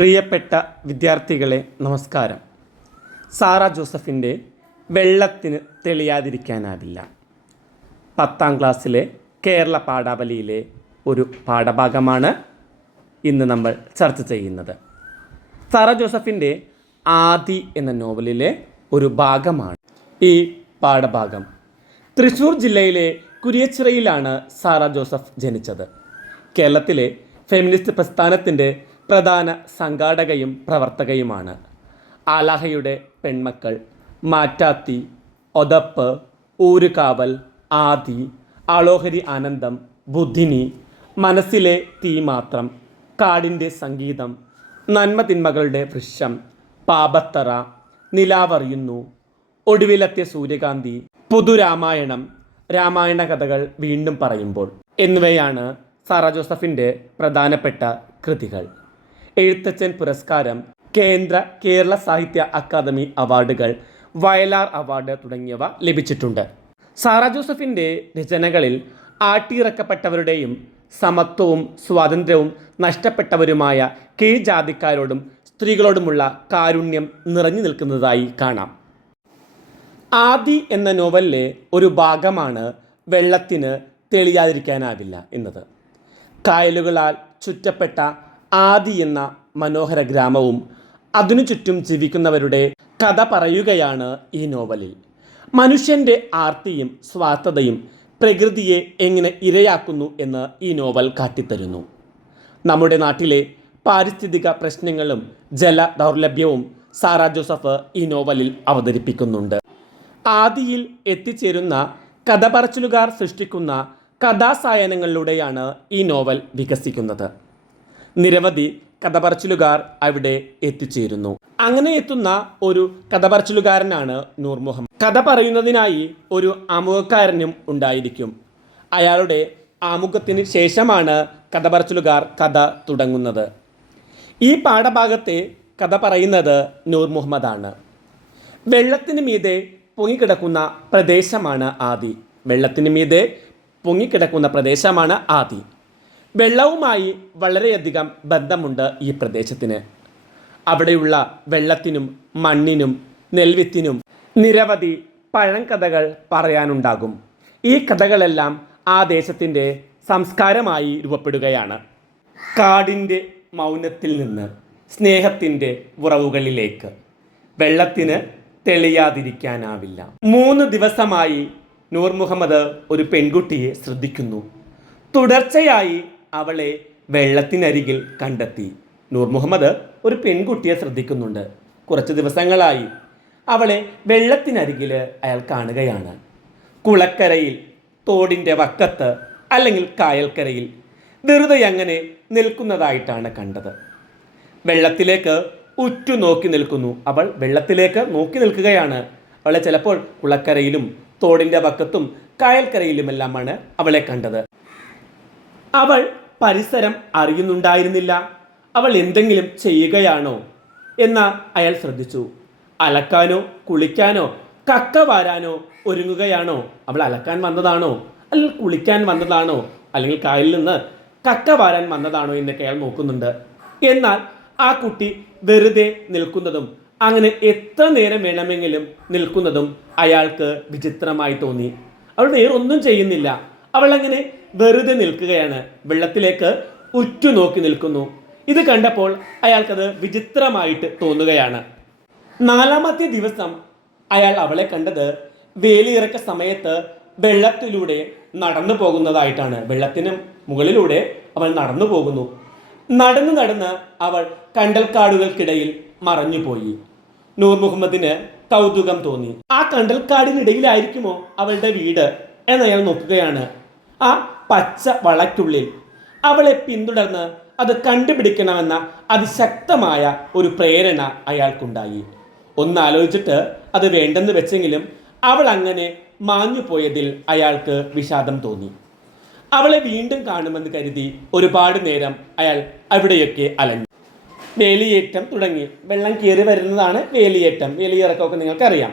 പ്രിയപ്പെട്ട വിദ്യാർത്ഥികളെ നമസ്കാരം. സാറ ജോസഫിന്റെ വെള്ളത്തിന് തെളിയാതിരിക്കാനാവില്ല. പത്താം ക്ലാസ്സിലെ കേരള പാഠാവലിയിലെ ഒരു പാഠഭാഗമാണ് ഇന്ന് നമ്മൾ ചർച്ച ചെയ്യുന്നത്. സാറ ജോസഫിന്റെ ആദി എന്ന നോവലിലെ ഒരു ഭാഗമാണ് ഈ പാഠഭാഗം. തൃശ്ശൂർ ജില്ലയിലെ കുരിയച്ചിറയിലാണ് സാറ ജോസഫ് ജനിച്ചത്. കേരളത്തിലെ ഫെമിനിസ്റ്റ് പ്രസ്ഥാനത്തിന്റെ പ്രധാന സംഘാടകയും പ്രവർത്തകയുമാണ്. ആലാഹയുടെ പെൺമക്കൾ മാറ്റാത്തി ഒതപ്പ് ഊരുകാവൽ ആദി ആളോഹരി ആനന്ദം ബുദ്ധിനി മനസ്സിലെ തീ മാത്രം കാടിന്റെ സംഗീതം നന്മ തിന്മകളുടെ വൃക്ഷം പാപത്തറ നിലാവറിയുന്നു ഒടുവിലത്തെ സൂര്യകാന്തി പുതുരാമായണം രാമായണ കഥകൾ വീണ്ടും പറയുമ്പോൾ. എന്നിവയാണ് സാറ ജോസഫിന്റെ പ്രധാനപ്പെട്ട കൃതികൾ. എഴുത്തച്ഛൻ പുരസ്കാരം കേന്ദ്ര കേരള സാഹിത്യ അക്കാദമി അവാർഡുകൾ വയലാർ അവാർഡ് തുടങ്ങിയവ ലഭിച്ചിട്ടുണ്ട്. സാറ ജോസഫിന്റെ രചനകളിൽ ആട്ടിയിറക്കപ്പെട്ടവരുടെയും സമത്വവും സ്വാതന്ത്ര്യവും നഷ്ടപ്പെട്ടവരുമായ കീഴ്ജാതിക്കാരോടും സ്ത്രീകളോടുമുള്ള കാരുണ്യം നിറഞ്ഞു നിൽക്കുന്നതായി കാണാം. ആദി എന്ന നോവലിലെ ഒരു ഭാഗമാണ് വെള്ളത്തിന് തെളിയാതിരിക്കാനാവില്ല എന്നത്. കായലുകളാൽ ചുറ്റപ്പെട്ട ആദി എന്ന മനോഹര ഗ്രാമവും അതിനു ചുറ്റും ജീവിക്കുന്നവരുടെ കഥ പറയുകയാണ് ഈ നോവലിൽ. മനുഷ്യന്റെ ആർത്തിയും സ്വാർത്ഥതയും പ്രകൃതിയെ എങ്ങനെ ഇരയാക്കുന്നു എന്ന് ഈ നോവൽ കാട്ടിത്തരുന്നു. നമ്മുടെ നാട്ടിലെ പാരിസ്ഥിതിക പ്രശ്നങ്ങളും ജല ദൗർലഭ്യവും സാറാ ജോസഫ് ഈ നോവലിൽ അവതരിപ്പിക്കുന്നുണ്ട്. ആദിയിൽ എത്തിച്ചേരുന്ന കഥ പറച്ചിലുകാർ സൃഷ്ടിക്കുന്ന കഥാസായനങ്ങളിലൂടെയാണ് ഈ നോവൽ വികസിക്കുന്നത്. നിരവധി കഥപറച്ചിലുകാർ അവിടെ എത്തിച്ചേരുന്നു. അങ്ങനെ എത്തുന്ന ഒരു കഥപറച്ചിലുകാരനാണ് നൂർ മുഹമ്മദ്. കഥ പറയുന്നതിനായി ഒരു ആമുഖക്കാരനും ഉണ്ടായിരിക്കും. അയാളുടെ ആമുഖത്തിന് ശേഷമാണ് കഥ പറച്ചിലുകാർ കഥ തുടങ്ങുന്നത്. ഈ പാഠഭാഗത്തെ കഥ പറയുന്നത് നൂർ മുഹമ്മദാണ്. വെള്ളത്തിന് മീതെ പൊങ്ങിക്കിടക്കുന്ന പ്രദേശമാണ് ആദി. വെള്ളത്തിന് മീതെ പൊങ്ങിക്കിടക്കുന്ന പ്രദേശമാണ് ആദി. വെള്ളവുമായി വളരെയധികം ബന്ധമുണ്ട് ഈ പ്രദേശത്തിന്. അവിടെയുള്ള വെള്ളത്തിനും മണ്ണിനും നെൽവിത്തിനും നിരവധി പഴങ്കഥകൾ പറയാനുണ്ടാകും. ഈ കഥകളെല്ലാം ആ ദേശത്തിന്റെ സംസ്കാരമായി രൂപപ്പെടുകയാണ്. കാടിന്റെ മൗനത്തിൽ നിന്ന് സ്നേഹത്തിന്റെ ഉറവുകളിലേക്ക്. വെള്ളത്തിന് തെളിയാതിരിക്കാനാവില്ല. മൂന്ന് ദിവസമായി നൂർ മുഹമ്മദ് ഒരു പെൺകുട്ടിയെ ശ്രദ്ധിക്കുന്നു. തുടർച്ചയായി അവളെ വെള്ളത്തിനരികിൽ കണ്ടെത്തി. നൂർ മുഹമ്മദ് ഒരു പെൺകുട്ടിയെ ശ്രദ്ധിക്കുന്നുണ്ട്. കുറച്ച് ദിവസങ്ങളായി അവളെ വെള്ളത്തിനരികിൽ അയാൾ കാണുകയാണ്. കുളക്കരയിൽ തോടിന്റെ വക്കത്ത് അല്ലെങ്കിൽ കായൽക്കരയിൽ വെറുതെ അങ്ങനെ നിൽക്കുന്നതായിട്ടാണ് കണ്ടത്. വെള്ളത്തിലേക്ക് ഉറ്റു നോക്കി നിൽക്കുന്നു. അവൾ വെള്ളത്തിലേക്ക് നോക്കി നിൽക്കുകയാണ്. അവളെ ചിലപ്പോൾ കുളക്കരയിലും തോടിന്റെ വക്കത്തും കായൽക്കരയിലുമെല്ലാമാണ് അവളെ കണ്ടത്. അവൾ പരിസരം അറിയുന്നുണ്ടായിരുന്നില്ല. അവൾ എന്തെങ്കിലും ചെയ്യുകയാണോ? എന്ന് അയാൾ ശ്രദ്ധിച്ചു. അലക്കാനോ കുളിക്കാനോ കക്ക വാരാനോ ഒരുങ്ങുകയാണോ? അവൾ അലക്കാൻ വന്നതാണോ? അല്ലെങ്കിൽ കുളിക്കാൻ വന്നതാണോ? അല്ലെങ്കിൽ കായലിൽ നിന്ന് കക്ക വാരാൻ വന്നതാണോ എന്നൊക്കെ അയാൾ നോക്കുന്നുണ്ട്. എന്നാൽ ആ കുട്ടി വെറുതെ നിൽക്കുന്നതും അങ്ങനെ എത്ര നേരം വേണമെങ്കിലും നിൽക്കുന്നതും അയാൾക്ക് വിചിത്രമായി തോന്നി. അവൾ വേറൊന്നും ചെയ്യുന്നില്ല. അവൾ വെറുതെ നിൽക്കുകയാണ്. വെള്ളത്തിലേക്ക് ഉറ്റുനോക്കി നിൽക്കുന്നു. ഇത് കണ്ടപ്പോൾ അയാൾക്കത് വിചിത്രമായിട്ട് തോന്നുകയാണ്. നാലാമത്തെ ദിവസം അയാൾ അവളെ കണ്ടത് വേലിയിറക്ക സമയത്ത് വെള്ളത്തിലൂടെ നടന്നു പോകുന്നതായിട്ടാണ്. വെള്ളത്തിന് മുകളിലൂടെ അവൾ നടന്നു പോകുന്നു. നടന്നു നടന്ന് അവൾ കണ്ടൽക്കാടുകൾക്കിടയിൽ മറഞ്ഞുപോയി. നൂർ മുഹമ്മദിന് കൗതുകം തോന്നി. ആ കണ്ടൽക്കാടിനിടയിലായിരിക്കുമോ അവളുടെ വീട്? എന്നയാൾ നോക്കുകയാണ്. ആ പച്ച വളയ്ക്കുള്ളിൽ അവളെ പിന്തുടർന്ന് അത് കണ്ടുപിടിക്കണമെന്ന അതിശക്തമായ ഒരു പ്രേരണ അയാൾക്കുണ്ടായി. ഒന്നാലോചിച്ചിട്ട് അത് വേണ്ടെന്ന് വെച്ചെങ്കിലും അവൾ അങ്ങനെ മാഞ്ഞു പോയതിൽ അയാൾക്ക് വിഷാദം തോന്നി. അവളെ വീണ്ടും കാണുമെന്ന് കരുതി ഒരുപാട് നേരം അയാൾ അവിടെയൊക്കെ അലഞ്ഞു. വേലിയേറ്റം തുടങ്ങി. വെള്ളം കയറി വരുന്നതാണ് വേലിയേറ്റം. വേലിയിറക്കമൊക്കെ നിങ്ങൾക്കറിയാം.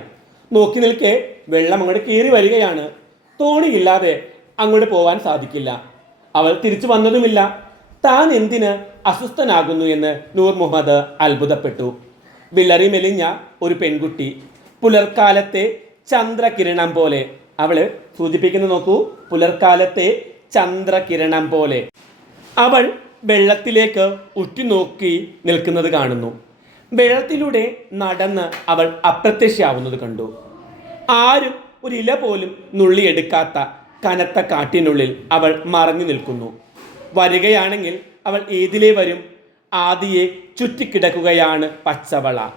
നോക്കി നിൽക്കെ വെള്ളം അങ്ങോട്ട് കയറി വരികയാണ്. തോണിയില്ലാതെ അങ്ങോട്ട് പോവാൻ സാധിക്കില്ല. അവൾ തിരിച്ചു വന്നതുമില്ല. താൻ എന്തിന് അസ്വസ്ഥനാകുന്നു എന്ന് നൂർ മുഹമ്മദ് അത്ഭുതപ്പെട്ടു. വിളറി മെലിഞ്ഞ ഒരു പെൺകുട്ടി പുലർക്കാലത്തെ ചന്ദ്രകിരണം പോലെ. അവൾ സൂചിപ്പിക്കുന്നത് നോക്കൂ പുലർക്കാലത്തെ ചന്ദ്രകിരണം പോലെ. അവൾ വെള്ളത്തിലേക്ക് ഉറ്റുനോക്കി നിൽക്കുന്നത് കാണുന്നു. വെള്ളത്തിലൂടെ നടന്ന് അവൾ അപ്രത്യക്ഷയാവുന്നത് കണ്ടു. ആരും ഒരു ഇല പോലും നുള്ളിയെടുക്കാത്ത കനത്ത കാട്ടിനുള്ളിൽ അവൾ മറഞ്ഞു നിൽക്കുന്നു. വരികയാണെങ്കിൽ അവൾ ഏതിലേ വരും? ആദിയെ ചുറ്റിക്കിടക്കുകയാണ് പച്ചവള.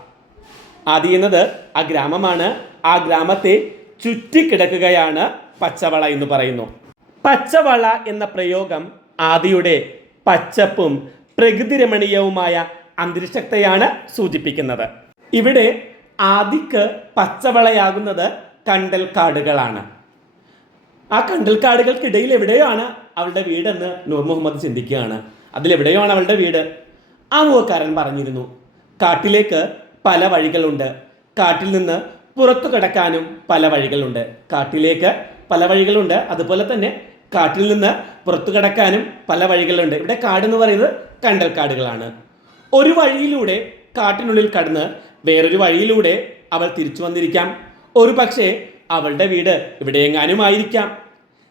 ആദി എന്നത് ആ ഗ്രാമമാണ്. ആ ഗ്രാമത്തെ ചുറ്റിക്കിടക്കുകയാണ് പച്ചവള എന്ന് പറയുന്നു. പച്ചവള എന്ന പ്രയോഗം ആദിയുടെ പച്ചപ്പും പ്രകൃതി രമണീയവുമായ അന്തരീക്ഷത്തെയാണ് സൂചിപ്പിക്കുന്നത്. ഇവിടെ ആദിക്ക് പച്ചവളയാകുന്നത് കണ്ടൽക്കാടുകളാണ്. ആ കണ്ടൽക്കാടുകൾക്കിടയിൽ എവിടെയാണ് അവളുടെ വീടെന്ന് നൂർ മുഹമ്മദ് ചിന്തിക്കുകയാണ്. അതിലെവിടെയാണ് അവളുടെ വീട്? ആ മുഖക്കാരൻ പറഞ്ഞിരുന്നു കാട്ടിലേക്ക് പല വഴികളുണ്ട്. കാട്ടിൽ നിന്ന് പുറത്തു കിടക്കാനും പല വഴികളുണ്ട്. കാട്ടിലേക്ക് പല വഴികളുണ്ട്. അതുപോലെ തന്നെ കാട്ടിൽ നിന്ന് പുറത്തു കിടക്കാനും പല വഴികളുണ്ട്. ഇവിടെ കാട് എന്ന് പറയുന്നത് കണ്ടൽക്കാടുകളാണ്. ഒരു വഴിയിലൂടെ കാട്ടിനുള്ളിൽ കടന്ന് വേറൊരു വഴിയിലൂടെ അവൾ തിരിച്ചു വന്നിരിക്കാം. ഒരു പക്ഷേ അവളുടെ വീട് ഇവിടെയെങ്ങാനും ആയിരിക്കാം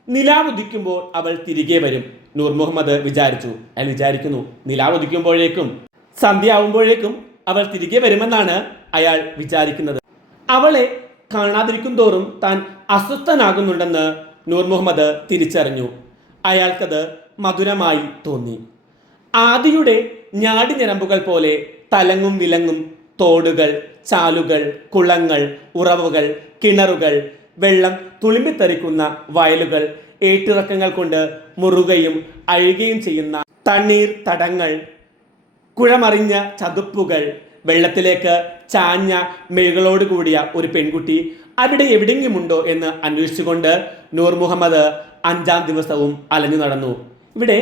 നിലാവ് ഉദിക്കുമ്പോൾ അവൾ തിരികെ വരും നൂർ മുഹമ്മദ് വിചാരിച്ചു. അയാൾ വിചാരിക്കുന്നു നിലാവ് ഉദിക്കുമ്പോഴേക്കും സന്ധ്യ ആവുമ്പോഴേക്കും അവൾ തിരികെ വരുമെന്നാണ് അയാൾ വിചാരിക്കുന്നത്. അവളെ കാണാതിരിക്കും തോറും താൻ അസ്വസ്ഥനാകുന്നുണ്ടെന്ന് നൂർ മുഹമ്മദ് തിരിച്ചറിഞ്ഞു. അയാൾക്കത് മധുരമായി തോന്നി. ആദിയുടെ ഞാടി ഞരമ്പുകൾ പോലെ തലങ്ങും വിലങ്ങും തോടുകൾ ചാലുകൾ കുളങ്ങൾ ഉറവുകൾ കിണറുകൾ വെള്ളം തുളുമ്പിത്തെറിക്കുന്ന വയലുകൾ ഏറ്റിറക്കങ്ങൾ കൊണ്ട് മുറുകയും അഴുകയും ചെയ്യുന്ന തണ്ണീർ തടങ്ങൾ കുഴമറിഞ്ഞ ചതുപ്പുകൾ വെള്ളത്തിലേക്ക് ചാഞ്ഞ മെഴുകളോട് കൂടിയ ഒരു പെൺകുട്ടി അവിടെ എവിടെയെങ്കിലുമുണ്ടോ എന്ന് അന്വേഷിച്ചുകൊണ്ട് നൂർ മുഹമ്മദ് അഞ്ചാം ദിവസവും അലഞ്ഞു നടന്നു. ഇവിടെ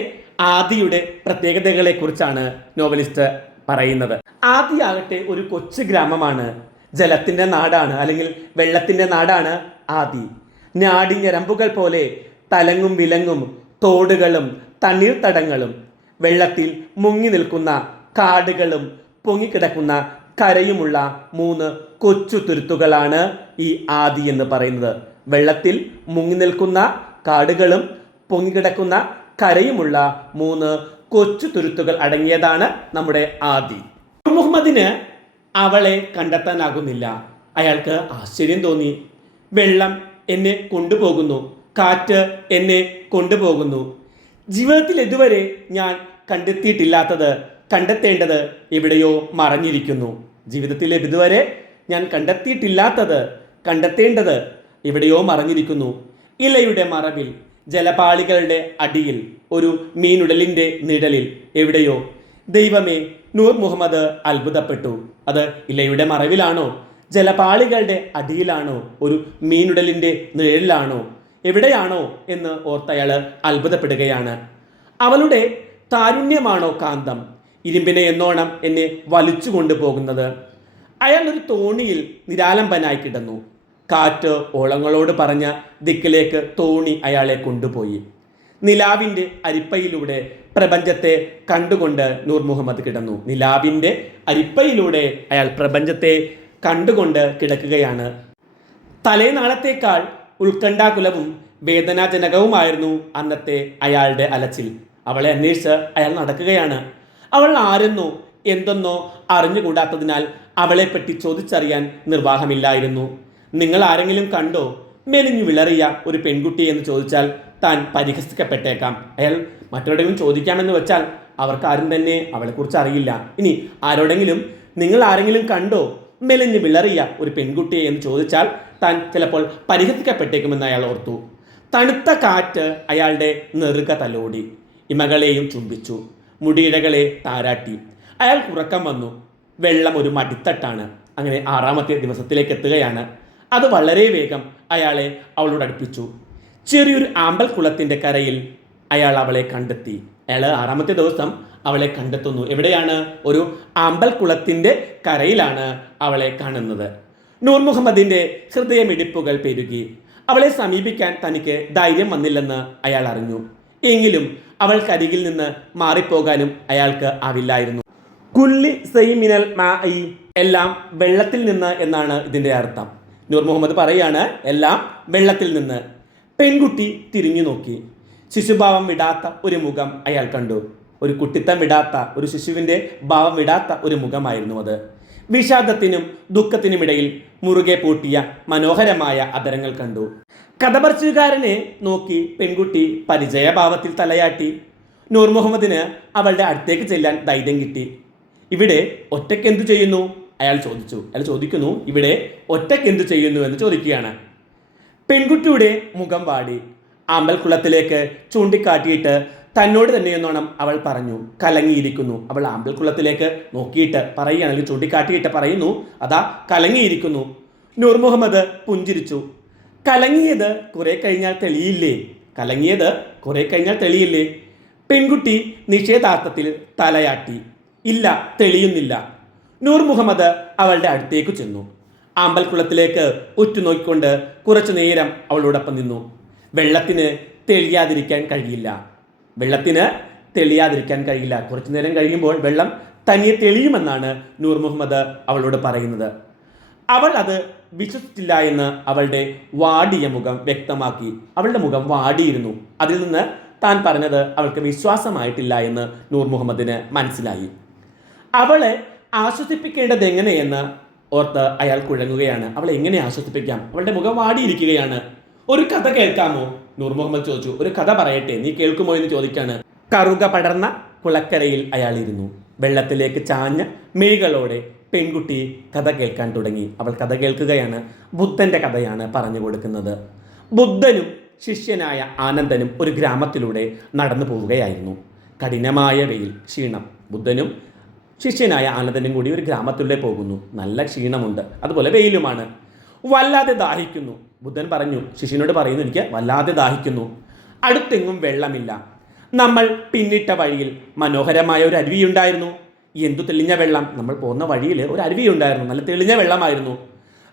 ആദിയുടെ പ്രത്യേകതകളെക്കുറിച്ചാണ് നോവലിസ്റ്റ് പറയുന്നത്. ആദിയാകട്ടെ ഒരു കൊച്ചു ഗ്രാമമാണ്. ജലത്തിന്റെ നാടാണ് അല്ലെങ്കിൽ വെള്ളത്തിന്റെ നാടാണ് ആദി. ഞാടി ഞരമ്പുകൾ പോലെ തലങ്ങും വിലങ്ങും തോടുകളും തണ്ണീർത്തടങ്ങളും വെള്ളത്തിൽ മുങ്ങി നിൽക്കുന്ന കാടുകളും പൊങ്ങിക്കിടക്കുന്ന കരയുമുള്ള മൂന്ന് കൊച്ചു തുരുത്തുകളാണ് ഈ ആദി എന്ന് പറയുന്നത്. വെള്ളത്തിൽ മുങ്ങി നിൽക്കുന്ന കാടുകളും പൊങ്ങിക്കിടക്കുന്ന കരയുമുള്ള മൂന്ന് കൊച്ചു തുരുത്തുകൾ അടങ്ങിയതാണ് നമ്മുടെ ആദി. മുഹമ്മദിന് അവളെ കണ്ടെത്താനാകുന്നില്ല. അയാൾക്ക് ആശ്ചര്യം തോന്നി. വെള്ളം എന്നെ കൊണ്ടുപോകുന്നു. കാറ്റ് എന്നെ കൊണ്ടുപോകുന്നു. ജീവിതത്തിൽ ഇതുവരെ ഞാൻ കണ്ടെത്തിയിട്ടില്ലാത്തത് കണ്ടെത്തേണ്ടത് എവിടെയോ മറഞ്ഞിരിക്കുന്നു. ജീവിതത്തിൽ ഇതുവരെ ഞാൻ കണ്ടെത്തിയിട്ടില്ലാത്തത് കണ്ടെത്തേണ്ടത് എവിടെയോ മറഞ്ഞിരിക്കുന്നു. ഇലയുടെ മറവിൽ ജലപാളികളുടെ അടിയിൽ ഒരു മീനുടലിന്റെ നിഴലിൽ. എവിടെയോ. ദൈവമേ നൂർ മുഹമ്മദ് അത്ഭുതപ്പെട്ടു. അത് ഇലയുടെ മറവിലാണോ? ജലപാളികളുടെ അടിയിലാണോ? ഒരു മീനുടലിന്റെ നിഴലിലാണോ? എവിടെയാണോ എന്ന് ഓർത്തയാൾ അത്ഭുതപ്പെടുകയാണ്. അവളുടെ താരുണ്യമാണോ കാന്തം? ഇരുമ്പിനെ എന്നോണം എന്നെ വലിച്ചു കൊണ്ടുപോകുന്നത് അയാൾ ഒരു തോണിയിൽ നിരാലംബനായി കിടന്നു. കാറ്റ് ഓളങ്ങളോട് പറഞ്ഞ ദിക്കിലേക്ക് തോണി അയാളെ കൊണ്ടുപോയി. നിലാവിന്റെ അരിപ്പയിലൂടെ പ്രപഞ്ചത്തെ കണ്ടുകൊണ്ട് നൂർ മുഹമ്മദ് കിടന്നു. നിലാവിന്റെ അരിപ്പയിലൂടെ അയാൾ പ്രപഞ്ചത്തെ കണ്ടുകൊണ്ട് കിടക്കുകയാണ്. തലേനാളത്തേക്കാൾ ഉത്കണ്ഠാകുലവും വേദനാജനകവുമായിരുന്നു അന്നത്തെ അയാളുടെ അലച്ചിൽ. അവളെ അന്വേഷിച്ച് അയാൾ നടക്കുകയാണ്. അവൾ ആരെന്നോ എന്തെന്നോ അറിഞ്ഞുകൂടാത്തതിനാൽ അവളെപ്പറ്റി ചോദിച്ചറിയാൻ നിർവാഹമില്ലായിരുന്നു. നിങ്ങൾ ആരെങ്കിലും കണ്ടോ മെലിഞ്ഞു വിളറിയ ഒരു പെൺകുട്ടി എന്ന് ചോദിച്ചാൽ താൻ പരിഹസിക്കപ്പെട്ടേക്കാം. അയാൾ മറ്റൊരുടെയും ചോദിക്കാമെന്ന് വെച്ചാൽ അവർക്കാരും തന്നെ അവളെക്കുറിച്ച് അറിയില്ല. ഇനി ആരോടെങ്കിലും നിങ്ങൾ ആരെങ്കിലും കണ്ടോ മെലിഞ്ഞു വിളറിയ ഒരു പെൺകുട്ടിയെ എന്ന് ചോദിച്ചാൽ താൻ ചിലപ്പോൾ പരിഹസിക്കപ്പെട്ടേക്കുമെന്ന് അയാൾ ഓർത്തു. തണുത്ത കാറ്റ് അയാളുടെ നെറുക തലോടി. ഇമകളെയും ചുംബിച്ചു. മുടിയിടകളെ താരാട്ടി. അയാൾ ഉറക്കം വന്നു. വെള്ളം ഒരു മടിത്തട്ടാണ്. അങ്ങനെ ആറാമത്തെ ദിവസത്തിലേക്ക് എത്തുകയാണ്. അത് വളരെ വേഗം അയാളെ അവളോട് അടുപ്പിച്ചു. ചെറിയൊരു ആമ്പൽ കുളത്തിന്റെ കരയിൽ അയാൾ അവളെ കണ്ടെത്തി. അയാൾ ആറാമത്തെ ദിവസം അവളെ കണ്ടെത്തുന്നു. എവിടെയാണ്? ഒരു ആമ്പൽ കുളത്തിന്റെ കരയിലാണ് അവളെ കാണുന്നത്. നൂർ മുഹമ്മദിന്റെ ഹൃദയമിടിപ്പുകൾ പെരുകി. അവളെ സമീപിക്കാൻ തനിക്ക് ധൈര്യം വന്നില്ലെന്ന് അയാൾ അറിഞ്ഞു. എങ്കിലും അവൾക്കരികിൽ നിന്ന് മാറിപ്പോകാനും അയാൾക്ക് ആവില്ലായിരുന്നു. കുല്ലി സൈമിനൽ മാ എല്ലാം വെള്ളത്തിൽ നിന്ന് എന്നാണ് ഇതിന്റെ അർത്ഥം. നൂർ മുഹമ്മദ് പറയാണ് എല്ലാം വെള്ളത്തിൽ നിന്ന്. പെൺകുട്ടി തിരിഞ്ഞു നോക്കി. ശിശുഭാവം വിടാത്ത ഒരു മുഖം അയാൾ കണ്ടു. ഒരു കുട്ടിത്തം വിടാത്ത ഒരു ശിശുവിന്റെ ഭാവം വിടാത്ത ഒരു മുഖമായിരുന്നു അത്. വിഷാദത്തിനും ദുഃഖത്തിനുമിടയിൽ മുറുകെ പൂട്ടിയ മനോഹരമായ അതരങ്ങൾ കണ്ടു. കഥപറച്ചുകാരനെ നോക്കി പെൺകുട്ടി പരിചയഭാവത്തിൽ തലയാട്ടി. നൂർ മുഹമ്മദിന് അവളുടെ അടുത്തേക്ക് ചെല്ലാൻ ധൈര്യം കിട്ടി. ഇവിടെ ഒറ്റയ്ക്ക് എന്തു ചെയ്യുന്നു? അയാൾ ചോദിച്ചു. അയാൾ ചോദിക്കുന്നു ഇവിടെ ഒറ്റയ്ക്ക് എന്തു ചെയ്യുന്നു? എന്ന് ചോദിക്കുകയാണ്. പെൺകുട്ടിയുടെ മുഖം വാടി. ആമ്പൽക്കുളത്തിലേക്ക് ചൂണ്ടിക്കാട്ടിയിട്ട് തന്നോട് തന്നെയെന്നോണം അവൾ പറഞ്ഞു. കലങ്ങിയിരിക്കുന്നു. അവൾ ആമ്പൽക്കുളത്തിലേക്ക് നോക്കിയിട്ട് പറയുകയാണെങ്കിൽ ചൂണ്ടിക്കാട്ടിയിട്ട് പറയുന്നു. അതാ കലങ്ങിയിരിക്കുന്നു. നൂർ മുഹമ്മദ് പുഞ്ചിരിച്ചു. കലങ്ങിയത് കുറെ കഴിഞ്ഞാൽ തെളിയില്ലേ? കലങ്ങിയത് കുറെ കഴിഞ്ഞാൽ തെളിയില്ലേ? പെൺകുട്ടി നിഷേധാർത്ഥത്തിൽ തലയാട്ടി. ഇല്ല തെളിയുന്നില്ല. നൂർ മുഹമ്മദ് അവളുടെ അടുത്തേക്ക് ചെന്നു. ആമ്പൽക്കുളത്തിലേക്ക് ഉറ്റുനോക്കിക്കൊണ്ട് കുറച്ചു നേരം അവളോടൊപ്പം നിന്നു. വെള്ളത്തിന് തെളിയാതിരിക്കാൻ കഴിയില്ല. വെള്ളത്തിന് തെളിയാതിരിക്കാൻ കഴിയില്ല. കുറച്ചു നേരം കഴിയുമ്പോൾ വെള്ളം തനിയെ തെളിയുമെന്നാണ് നൂർ മുഹമ്മദ് അവളോട് പറയുന്നത്. അവൾ അത് വിശ്വസിച്ചില്ല എന്ന് അവളുടെ വാടിയ മുഖം വ്യക്തമാക്കി. അവളുടെ മുഖം വാടിയിരുന്നു. അതിൽ നിന്ന് താൻ പറഞ്ഞത് അവൾക്ക് വിശ്വാസമായിട്ടില്ല എന്ന് നൂർ മുഹമ്മദിന് മനസ്സിലായി. അവളെ ആശ്വസിപ്പിക്കേണ്ടത് എങ്ങനെയെന്ന് ഓർത്ത് അയാൾ കുഴങ്ങുകയാണ്. അവളെ എങ്ങനെ ആശ്വസിപ്പിക്കാം? അവളുടെ മുഖം വാടിയിരിക്കുകയാണ്. ഒരു കഥ കേൾക്കാമോ? നൂർ മുഹമ്മദ് ചോദിച്ചു. ഒരു കഥ പറയട്ടെ? നീ കേൾക്കുമോ എന്ന് ചോദിക്കാണ്. കറുക പടർന്ന കുളക്കരയിൽ അയാൾ ഇരുന്നു. വെള്ളത്തിലേക്ക് ചാഞ്ഞ മിഴികളോടെ പെൺകുട്ടി കഥ കേൾക്കാൻ തുടങ്ങി. അവൾ കഥ കേൾക്കുകയാണ്. ബുദ്ധന്റെ കഥയാണ് പറഞ്ഞു കൊടുക്കുന്നത്. ബുദ്ധനും ശിഷ്യനായ ആനന്ദനും ഒരു ഗ്രാമത്തിലൂടെ നടന്നു പോവുകയായിരുന്നു. കഠിനമായ വെയിൽ ക്ഷീണം. ബുദ്ധനും ശിഷ്യനായ ആനന്ദനും കൂടി ഒരു ഗ്രാമത്തിലൂടെ പോകുന്നു. നല്ല ക്ഷീണമുണ്ട്. അതുപോലെ വെയിലുമാണ്. വല്ലാതെ ദാഹിക്കുന്നു. ബുദ്ധൻ പറഞ്ഞു ശിഷ്യനോട് പറയുന്നു എനിക്ക് വല്ലാതെ ദാഹിക്കുന്നു. അടുത്തെങ്ങും വെള്ളമില്ല. നമ്മൾ പിന്നിട്ട വഴിയിൽ മനോഹരമായ ഒരു അരുവിയുണ്ടായിരുന്നു എന്തു തെളിഞ്ഞ വെള്ളം? നമ്മൾ പോകുന്ന വഴിയിൽ ഒരു അരുവിയുണ്ടായിരുന്നു നല്ല തെളിഞ്ഞ വെള്ളമായിരുന്നു.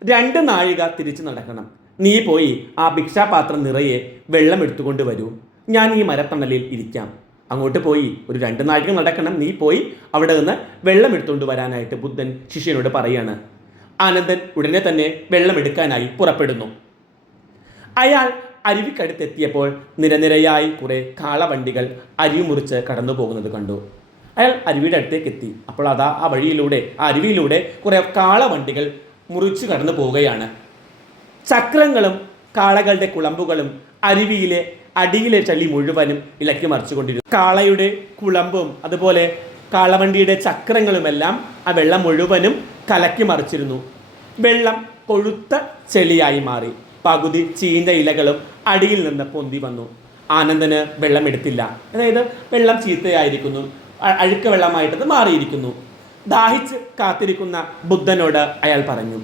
രണ്ട് നാഴിക തിരിച്ചു നടക്കണം. നീ പോയി ആ ഭിക്ഷാപാത്രം നിറയെ വെള്ളം എടുത്തുകൊണ്ട് വരൂ. ഞാൻ ഈ മരത്തണലിൽ ഇരിക്കാം. അങ്ങോട്ട് പോയി. ഒരു രണ്ട് നാഴിക നടക്കണം. നീ പോയി അവിടെ നിന്ന് വെള്ളം എടുത്തുകൊണ്ട് വരാനായിട്ട് ബുദ്ധൻ ശിഷ്യനോട് പറയാണ്. ആനന്ദൻ ഉടനെ തന്നെ വെള്ളം എടുക്കാനായി പുറപ്പെടുന്നു. അയാൾ അരുവിക്കടുത്തെത്തിയപ്പോൾ നിരനിരയായി കുറേ കാളവണ്ടികൾ അരിവ് മുറിച്ച് കടന്നു പോകുന്നത് കണ്ടു. അയാൾ അരുവിയുടെ അടുത്തേക്ക് എത്തി. അപ്പോൾ അതാ ആ വഴിയിലൂടെ ആ അരുവിയിലൂടെ കുറേ കാളവണ്ടികൾ മുറിച്ച് കടന്നു പോവുകയാണ്. ചക്രങ്ങളും കാളകളുടെ കുളമ്പുകളും അരുവിയിലെ അടിയിലെ ചളി മുഴുവനും ഇളക്കി മറിച്ചുകൊണ്ടിരുന്നു. കാളയുടെ കുളമ്പും അതുപോലെ കാളവണ്ടിയുടെ ചക്രങ്ങളുമെല്ലാം ആ വെള്ളം മുഴുവനും കലക്കി മറിച്ചിരുന്നു. വെള്ളം കൊഴുത്ത ചെളിയായി മാറി. പകുതി ചീന്ത ഇലകളും അടിയിൽ നിന്ന് പൊന്തി വന്നു. ആനന്ദന് വെള്ളം എടുത്തില്ല അതായത് വെള്ളം ചീത്തയായിരിക്കുന്നു. അഴുക്ക് വെള്ളമായിട്ടത് മാറിയിരിക്കുന്നു. ദാഹിച്ച് കാത്തിരിക്കുന്ന ബുദ്ധനോട് അയാൾ പറഞ്ഞു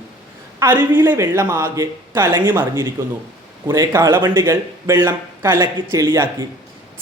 അരുവിയിലെ വെള്ളമാകെ കലങ്ങി മറിഞ്ഞിരിക്കുന്നു. കുറെ കാളവണ്ടികൾ വെള്ളം കലക്കി ചെളിയാക്കി.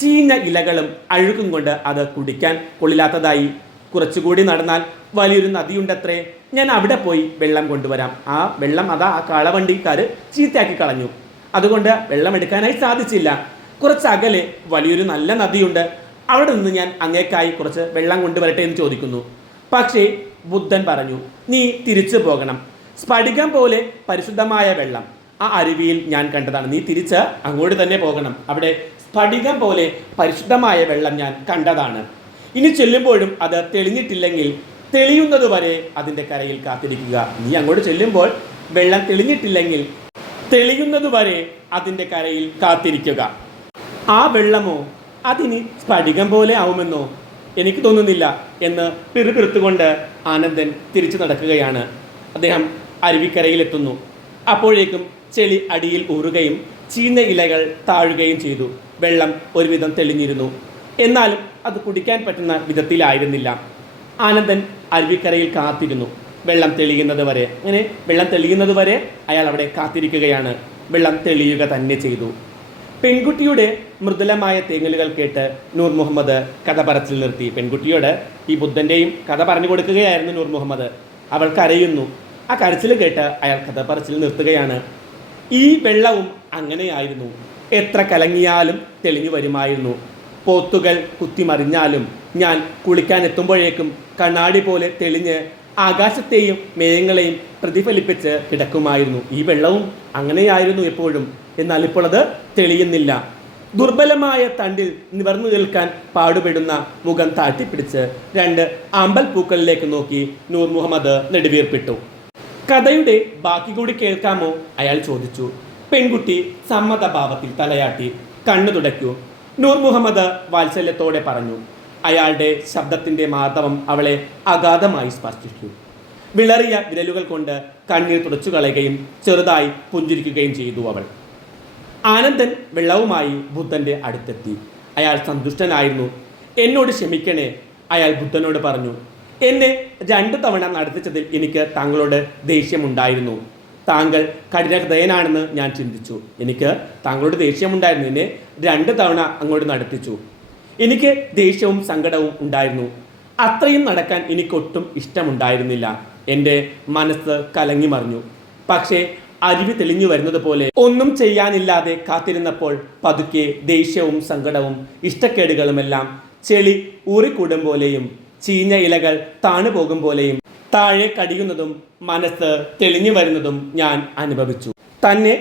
ചീഞ്ഞ ഇലകളും അഴുക്കും കൊണ്ട് അത് കുടിക്കാൻ കൊള്ളില്ലാത്തതായി. കുറച്ചുകൂടി നടന്നാൽ വലിയൊരു നദിയുണ്ടത്രേ. ഞാൻ അവിടെ പോയി വെള്ളം കൊണ്ടുവരാം. ആ വെള്ളം അതാ ആ കാളവണ്ടിക്കാർ ചീത്തയാക്കി കളഞ്ഞു. അതുകൊണ്ട് വെള്ളം എടുക്കാനായി സാധിച്ചില്ല. കുറച്ച് അകലെ വലിയൊരു നല്ല നദിയുണ്ട്. അവിടെ നിന്ന് ഞാൻ അങ്ങേക്കായി കുറച്ച് വെള്ളം കൊണ്ടുവരട്ടെ എന്ന് ചോദിക്കുന്നു. പക്ഷേ ബുദ്ധൻ പറഞ്ഞു നീ തിരിച്ചു പോകണം. സ്ഫടികം പോലെ പരിശുദ്ധമായ വെള്ളം. ആ അരുവിയിൽ ഞാൻ കണ്ടതാണ്. നീ തിരിച്ച് അങ്ങോട്ട് തന്നെ പോകണം. അവിടെ സ്ഫടികം പോലെ പരിശുദ്ധമായ വെള്ളം ഞാൻ കണ്ടതാണ്. ഇനി ചെല്ലുമ്പോഴും അത് തെളിഞ്ഞിട്ടില്ലെങ്കിൽ തെളിയുന്നത് വരെ അതിന്റെ കരയിൽ കാത്തിരിക്കുക. നീ അങ്ങോട്ട് ചെല്ലുമ്പോൾ വെള്ളം തെളിഞ്ഞിട്ടില്ലെങ്കിൽ തെളിയുന്നത് വരെ അതിന്റെ കരയിൽ കാത്തിരിക്കുക. ആ വെള്ളമോ അതിന് സ്ഫടികം പോലെ ആവുമെന്നോ എനിക്ക് തോന്നുന്നില്ല എന്ന് പിറുപിറുത്തുകൊണ്ട് ആനന്ദൻ തിരിച്ചു നടക്കുകയാണ്. അദ്ദേഹം അരുവിക്കരയിലെത്തുന്നു. അപ്പോഴേക്കും ചെളി അടിയിൽ ഊറുകയും ചീഞ്ഞ ഇലകൾ താഴുകയും ചെയ്തു. വെള്ളം ഒരുവിധം തെളിഞ്ഞിരുന്നു. എന്നാലും അത് കുടിക്കാൻ പറ്റുന്ന വിധത്തിലായിരുന്നില്ല. ആനന്ദൻ അരുവിക്കരയിൽ കാത്തിരുന്നു. വെള്ളം തെളിയുന്നത് വരെ. അങ്ങനെ വെള്ളം തെളിയുന്നത് വരെ അയാൾ അവിടെ കാത്തിരിക്കുകയാണ്. വെള്ളം തെളിയുക തന്നെ ചെയ്തു. പെൺകുട്ടിയുടെ മൃദുലമായ തേങ്ങലുകൾ കേട്ട് നൂർ മുഹമ്മദ് കഥ പറച്ചിൽ നിർത്തി. പെൺകുട്ടിയോട് ഈ ബുദ്ധന്റെയും കഥ പറഞ്ഞു കൊടുക്കുകയായിരുന്നു നൂർ മുഹമ്മദ്. അവൾ കരയുന്നു. ആ കരച്ചിൽ കേട്ട് അയാൾ കഥ പറച്ചിൽ നിർത്തുകയാണ്. ഈ വെള്ളവും അങ്ങനെയായിരുന്നു. എത്ര കലങ്ങിയാലും തെളിഞ്ഞു വരുമായിരുന്നു. പോത്തുകൾ കുത്തിമറിഞ്ഞാലും ഞാൻ കുളിക്കാൻ എത്തുമ്പോഴേക്കും കണ്ണാടി പോലെ തെളിഞ്ഞ് ആകാശത്തെയും മേഘങ്ങളെയും പ്രതിഫലിപ്പിച്ച് കിടക്കുമായിരുന്നു. ഈ വെള്ളവും അങ്ങനെയായിരുന്നു എപ്പോഴും. എന്നാൽ ഇപ്പോൾ അത് തെളിയുന്നില്ല. ദുർബലമായ തണ്ടിൽ നിവർന്നു നിൽക്കാൻ പാടുപെടുന്ന മുഖം താഴ്ത്തിപ്പിടിച്ച് രണ്ട് അമ്പൽ പൂക്കളിലേക്ക് നോക്കി നൂർ മുഹമ്മദ് നെടുവീർപ്പിട്ടു. കഥയുടെ ബാക്കി കൂടി കേൾക്കാമോ? അയാൾ ചോദിച്ചു. പെൺകുട്ടി സമ്മതഭാവത്തിൽ തലയാട്ടി. കണ്ണു തുടയ്ക്കൂ. നൂർ മുഹമ്മദ് വാത്സല്യത്തോടെ പറഞ്ഞു. അയാളുടെ ശബ്ദത്തിന്റെ മാധവം അവളെ അഗാധമായി സ്പർശിച്ചു. വിളറിയ വിരലുകൾ കൊണ്ട് കണ്ണീർ തുടച്ചു കളയുകയും ചെറുതായി പുഞ്ചിരിക്കുകയും ചെയ്തു അവൾ. ആനന്ദൻ വെള്ളവുമായി ബുദ്ധന്റെ അടുത്തെത്തി. അയാൾ സന്തുഷ്ടനായിരുന്നു. എന്നോട് ക്ഷമിക്കണേ അയാൾ ബുദ്ധനോട് പറഞ്ഞു. എന്നെ രണ്ടു തവണ നടത്തിച്ചതിൽ എനിക്ക് താങ്കളോട് ദേഷ്യമുണ്ടായിരുന്നു. താങ്കൾ കഠിനഹൃദയനാണെന്ന് ഞാൻ ചിന്തിച്ചു. എനിക്ക് താങ്കളോട് ദേഷ്യമുണ്ടായിരുന്നു. എന്നെ രണ്ട് തവണ അങ്ങോട്ട് നടത്തിച്ചു. എനിക്ക് ദേഷ്യവും സങ്കടവും ഉണ്ടായിരുന്നു. അത്രയും നടക്കാൻ എനിക്കൊട്ടും ഇഷ്ടമുണ്ടായിരുന്നില്ല. എന്റെ മനസ്സ് കലങ്ങി മറിഞ്ഞു പക്ഷേ അരുവി തെളിഞ്ഞു വരുന്നത് പോലെ ഒന്നും ചെയ്യാനില്ലാതെ കാത്തിരുന്നപ്പോൾ പതുക്കെ ദേഷ്യവും സങ്കടവും ഇഷ്ടക്കേടുകളുമെല്ലാം ചെളി ഊറിക്കൂടും പോലെയും ചീഞ്ഞ ഇലകൾ താണു പോകും പോലെയും താഴെ കടിയുന്നതും മനസ്സ് തെളിഞ്ഞു വരുന്നതും ഞാൻ അനുഭവിച്ചു. തന്നെ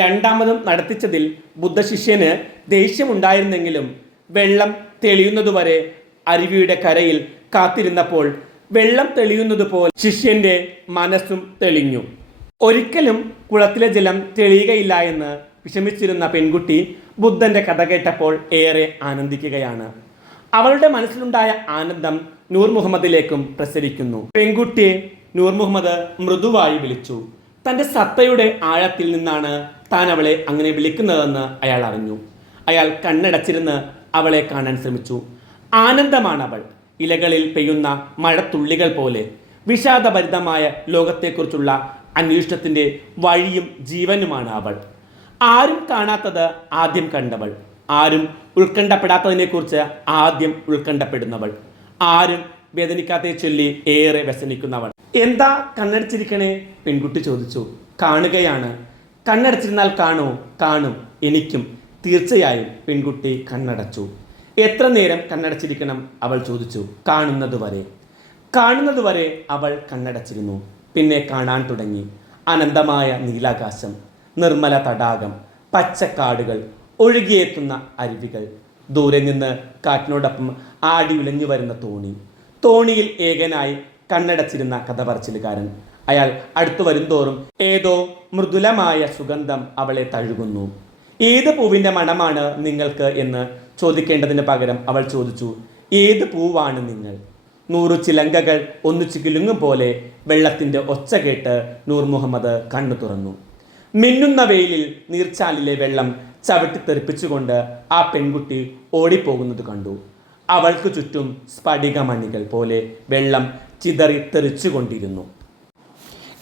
രണ്ടാമതും നടത്തിച്ചതിൽ ബുദ്ധശിഷ്യന് ദേഷ്യമുണ്ടായിരുന്നെങ്കിലും വെള്ളം തെളിയുന്നതുവരെ അരുവിയുടെ കരയിൽ കാത്തിരുന്നപ്പോൾ വെള്ളം തെളിയുന്നതുപോലെ ശിഷ്യന്റെ മനസ്സും തെളിഞ്ഞു. ഒരിക്കലും കുളത്തിലെ ജലം തെളിയുകയില്ല എന്ന് വിഷമിച്ചിരുന്ന പെൺകുട്ടി ബുദ്ധന്റെ കഥ കേട്ടപ്പോൾ ഏറെ ആനന്ദിക്കുകയാണ്. അവളുടെ മനസ്സിലുണ്ടായ ആനന്ദം നൂർ മുഹമ്മദിലേക്കും പ്രസരിക്കുന്നു. പെൺകുട്ടിയെ നൂർ മുഹമ്മദ് മൃദുവായി വിളിച്ചു. തന്റെ സത്തയുടെ ആഴത്തിൽ നിന്നാണ് താൻ അവളെ അങ്ങനെ വിളിക്കുന്നതെന്ന് അയാൾ അറിഞ്ഞു. അയാൾ കണ്ണടച്ചിരുന്ന് അവളെ കാണാൻ ശ്രമിച്ചു. ആനന്ദമാണ് അവൾ ഇലകളിൽ പെയ്യുന്ന മഴത്തുള്ളികൾ പോലെ വിഷാദഭരിതമായ ലോകത്തെക്കുറിച്ചുള്ള അന്വേഷണത്തിന്റെ വഴിയും ജീവനുമാണ് അവൾ ആരും കാണാത്തത് ആദ്യം കണ്ടവൾ. ആരും ഉത്കണ്ഠപ്പെടാത്തതിനെക്കുറിച്ച് ആദ്യം ഉത്കണ്ഠപ്പെടുന്നവൾ. ആരും വേദനിക്കാത്ത ചൊല്ലി ഏറെ വ്യസനിക്കുന്നവൻ എന്താ കണ്ണടച്ചിരിക്കണേ? പെൺകുട്ടി ചോദിച്ചു. കാണുകയാണ്. കണ്ണടച്ചിരുന്നാൽ കാണോ? കാണും. എനിക്കും. തീർച്ചയായും. പെൺകുട്ടി കണ്ണടച്ചു. എത്ര നേരം കണ്ണടച്ചിരിക്കണം? അവൾ ചോദിച്ചു. കാണുന്നതുവരെ. കാണുന്നതുവരെ അവൾ കണ്ണടച്ചിരുന്നു. പിന്നെ കാണാൻ തുടങ്ങി. അനന്തമായ നീലാകാശം നിർമ്മല തടാകം പച്ചക്കാടുകൾ ഒഴുകിയെത്തുന്ന അരുവികൾ ദൂരെ നിന്ന് കാറ്റിനോടൊപ്പം ആടി ഉലഞ്ഞു വരുന്ന തോണി. തോണിയിൽ ഏകനായി കണ്ണടച്ചിരുന്ന കഥ പറച്ചിലുകാരൻ. അയാൾ അടുത്തു വരുംതോറും ഏതോ മൃദുലമായ സുഗന്ധം അവളെ തഴുകുന്നു. ഏത് പൂവിന്റെ മണമാണ് നിങ്ങൾക്ക് എന്ന് ചോദിക്കേണ്ടതിന് പകരം അവൾ ചോദിച്ചു ഏത് പൂവാണ് നിങ്ങൾ? നൂറു ചിലങ്കകൾ ഒന്നിച്ചു കിലുങ്ങും പോലെ വെള്ളത്തിന്റെ ഒച്ച കേട്ട് നൂർ മുഹമ്മദ് കണ്ണു തുറന്നു. മിന്നുന്ന വെയിലിൽ നീർച്ചാലിലെ വെള്ളം ചവിട്ടിത്തെറിപ്പിച്ചുകൊണ്ട് ആ പെൺകുട്ടി ഓടിപ്പോകുന്നത് കണ്ടു. അവൾക്ക് ചുറ്റും സ്ഫടികമണികൾ പോലെ വെള്ളം ചിതറി തെറിച്ചുകൊണ്ടിരുന്നു.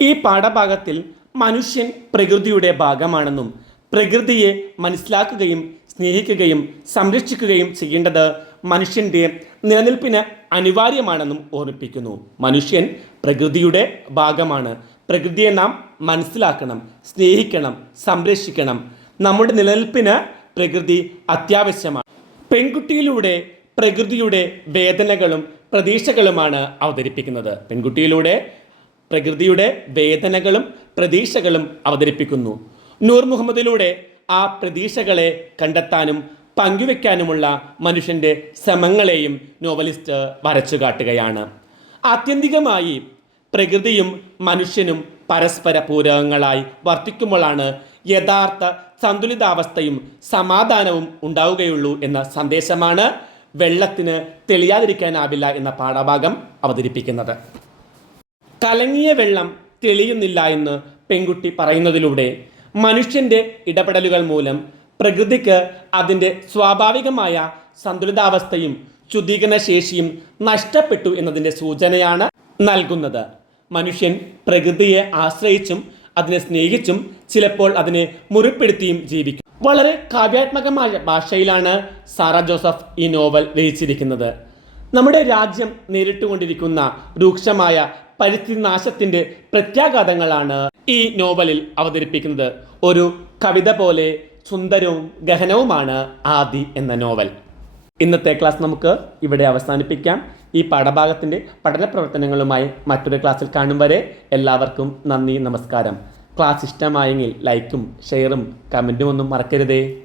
ഈ പാഠഭാഗത്തിൽ മനുഷ്യൻ പ്രകൃതിയുടെ ഭാഗമാണെന്നും പ്രകൃതിയെ മനസ്സിലാക്കുകയും സ്നേഹിക്കുകയും സംരക്ഷിക്കുകയും ചെയ്യേണ്ടത് മനുഷ്യന്റെ നിലനിൽപ്പിന് അനിവാര്യമാണെന്നും ഓർമ്മിപ്പിക്കുന്നു. മനുഷ്യൻ പ്രകൃതിയുടെ ഭാഗമാണ്. പ്രകൃതിയെ നാം മനസ്സിലാക്കണം സ്നേഹിക്കണം സംരക്ഷിക്കണം. നമ്മുടെ നിലനിൽപ്പിന് പ്രകൃതി അത്യാവശ്യമാണ്. പെൺകുട്ടിയിലൂടെ പ്രകൃതിയുടെ വേദനകളും പ്രതീക്ഷകളുമാണ് അവതരിപ്പിക്കുന്നത്. പെൺകുട്ടിയിലൂടെ പ്രകൃതിയുടെ വേദനകളും പ്രതീക്ഷകളും അവതരിപ്പിക്കുന്നു. നൂർ മുഹമ്മദിലൂടെ ആ പ്രതീക്ഷകളെ കണ്ടെത്താനും പങ്കുവെക്കാനുമുള്ള മനുഷ്യന്റെ ശ്രമങ്ങളെയും നോവലിസ്റ്റ് വരച്ചു കാട്ടുകയാണ്. ആത്യന്തികമായി പ്രകൃതിയും മനുഷ്യനും പരസ്പര പൂരകങ്ങളായി വർത്തിക്കുമ്പോഴാണ് യഥാർത്ഥ സന്തുലിതാവസ്ഥയും സമാധാനവും ഉണ്ടാവുകയുള്ളൂ എന്ന സന്ദേശമാണ് വെള്ളത്തിന് തെളിയാതിരിക്കാനാവില്ല എന്ന പാഠഭാഗം അവതരിപ്പിക്കുന്നത്. കലങ്ങിയ വെള്ളം തെളിയുന്നില്ല എന്ന് പെൺകുട്ടി പറയുന്നതിലൂടെ മനുഷ്യന്റെ ഇടപെടലുകൾ മൂലം പ്രകൃതിക്ക് അതിന്റെ സ്വാഭാവികമായ സന്തുലിതാവസ്ഥയും ശുദ്ധീകരണ ശേഷിയും നഷ്ടപ്പെട്ടു എന്നതിന്റെ സൂചനയാണ് നൽകുന്നത്. മനുഷ്യൻ പ്രകൃതിയെ ആശ്രയിച്ചും അതിനെ സ്നേഹിച്ചും ചിലപ്പോൾ അതിനെ മുറിപ്പെടുത്തിയും ജീവിക്കും. വളരെ കാവ്യാത്മകമായ ഭാഷയിലാണ് സാറ ജോസഫ് ഈ നോവൽ രചിച്ചിരിക്കുന്നത്. നമ്മുടെ രാജ്യം നേരിട്ടുകൊണ്ടിരിക്കുന്ന രൂക്ഷമായ പരിസ്ഥിതി നാശത്തിന്റെ പ്രത്യാഘാതങ്ങളാണ് ഈ നോവലിൽ അവതരിപ്പിക്കുന്നത്. ഒരു കവിത പോലെ സുന്ദരവും ഗഹനവുമാണ് ആദി എന്ന നോവൽ. ഇന്നത്തെ ക്ലാസ് നമുക്ക് ഇവിടെ അവസാനിപ്പിക്കാം. ഈ പാഠഭാഗത്തിന്റെ പഠന പ്രവർത്തനങ്ങളുമായി മറ്റൊരു ക്ലാസ്സിൽ കാണും വരെ എല്ലാവർക്കും നന്ദി നമസ്കാരം. ക്ലാസ് ഇഷ്ടമായെങ്കിൽ ലൈക്കും ഷെയറും കമന്റും ഒന്നും മറക്കരുതേ.